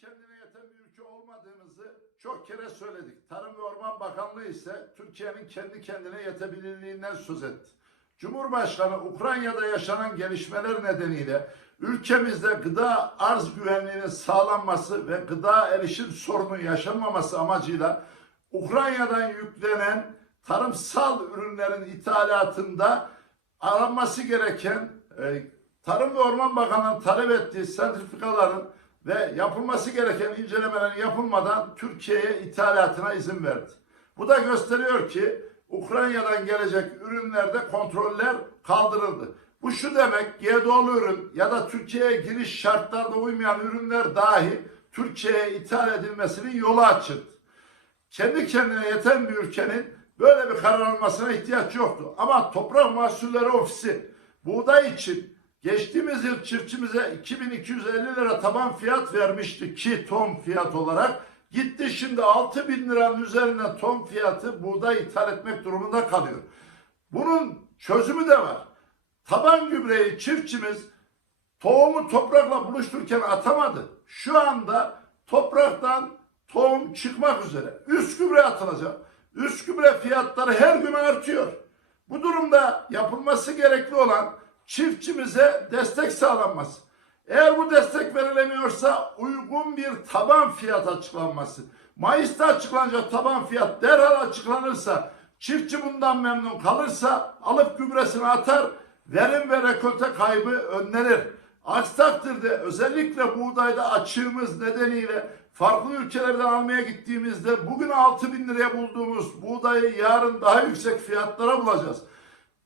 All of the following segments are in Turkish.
kendine yeten bir ülke olmadığımızı çok kere söyledik. Tarım ve Orman Bakanlığı ise Türkiye'nin kendi kendine yetebilirliğinden söz etti. Cumhurbaşkanı Ukrayna'da yaşanan gelişmeler nedeniyle ülkemizde gıda arz güvenliğinin sağlanması ve gıda erişim sorunu yaşanmaması amacıyla Ukrayna'dan yüklenen tarımsal ürünlerin ithalatında aranması gereken e, Tarım ve Orman Bakanlığı'nın talep ettiği sertifikaların ve yapılması gereken incelemelerin yapılmadan Türkiye'ye ithalatına izin verdi. Bu da gösteriyor ki Ukrayna'dan gelecek ürünlerde kontroller kaldırıldı. Bu şu demek GDO'lu ürün ya da Türkiye'ye giriş şartlarına uymayan ürünler dahi Türkiye'ye ithal edilmesinin yolu açıldı kendi kendine yeten bir ülkenin böyle bir karar almasına ihtiyaç yoktu. Ama Toprak Mahsulleri Ofisi buğday için geçtiğimiz yıl çiftçimize 2250 lira taban fiyat vermişti ki ton fiyat olarak. Gitti şimdi 6000 liranın üzerine ton fiyatı buğday ithal etmek durumunda kalıyor. Bunun çözümü de var. Taban gübreyi çiftçimiz tohumu toprakla buluştururken atamadı. Şu anda topraktan tohum çıkmak üzere. Üst gübre atılacak. Üst gübre fiyatları her gün artıyor. Bu durumda yapılması gerekli olan çiftçimize destek sağlanması. Eğer bu destek verilemiyorsa uygun bir taban fiyat açıklanması. Mayıs'ta açıklanacak taban fiyat derhal açıklanırsa, çiftçi bundan memnun kalırsa alıp gübresini atar, verim ve rekolte kaybı önlenir. Aksi takdirde özellikle buğdayda açığımız nedeniyle farklı ülkelerden almaya gittiğimizde bugün 6 bin liraya bulduğumuz buğdayı yarın daha yüksek fiyatlara bulacağız.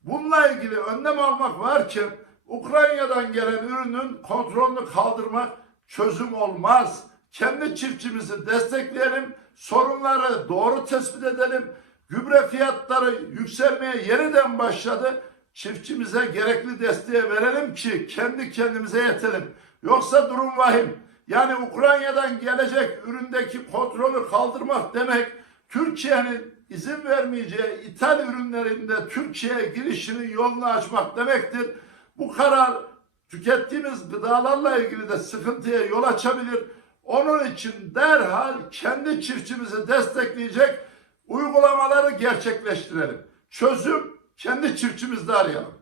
Bununla ilgili önlem almak varken Ukrayna'dan gelen ürünün kontrolünü kaldırmak çözüm olmaz. Kendi çiftçimizi destekleyelim, sorunları doğru tespit edelim. Gübre fiyatları yükselmeye yeniden başladı. Çiftçimize gerekli desteği verelim ki kendi kendimize yetelim. Yoksa durum vahim. Yani Ukrayna'dan gelecek üründeki kontrolü kaldırmak demek Türkiye'nin izin vermeyeceği ithal ürünlerinde Türkiye'ye girişinin yolunu açmak demektir. Bu karar tükettiğimiz gıdalarla ilgili de sıkıntıya yol açabilir. Onun için derhal kendi çiftçimizi destekleyecek uygulamaları gerçekleştirelim. Çözüm kendi çiftçimizde arayalım.